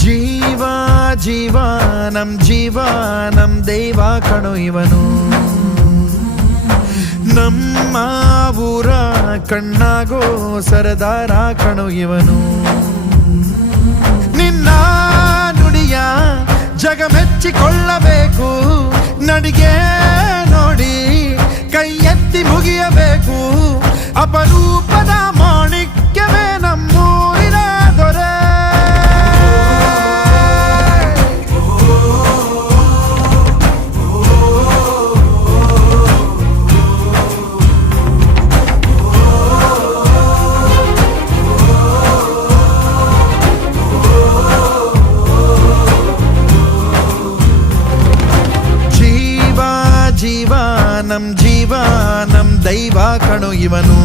ಜೀವ ಜೀವ ನಮ್ ದೈವ ಕಣೋ ಇವನು. ನಮ್ಮ ಊರ ಕಣ್ಣಾಗೋ ಸರದಾರ ಕಣೋ ಇವನು. ನಿನ್ನ ನುಡಿಯ ಜಗ ಮೆಚ್ಚಿಕೊಳ್ಳಬೇಕು, ನಡಿಗೆ ನೋಡಿ ಕೈ ಎತ್ತಿ ಮುಗಿಯಬೇಕು. ಅಪರೂಪದ ಮಾಣಿಕ್ಯವೇ ನಮ್ಮೂರಿನ ದೊರೆ. ಜೀವ ನಮ್ ದೈವ ಕಣೋ ಇವನು.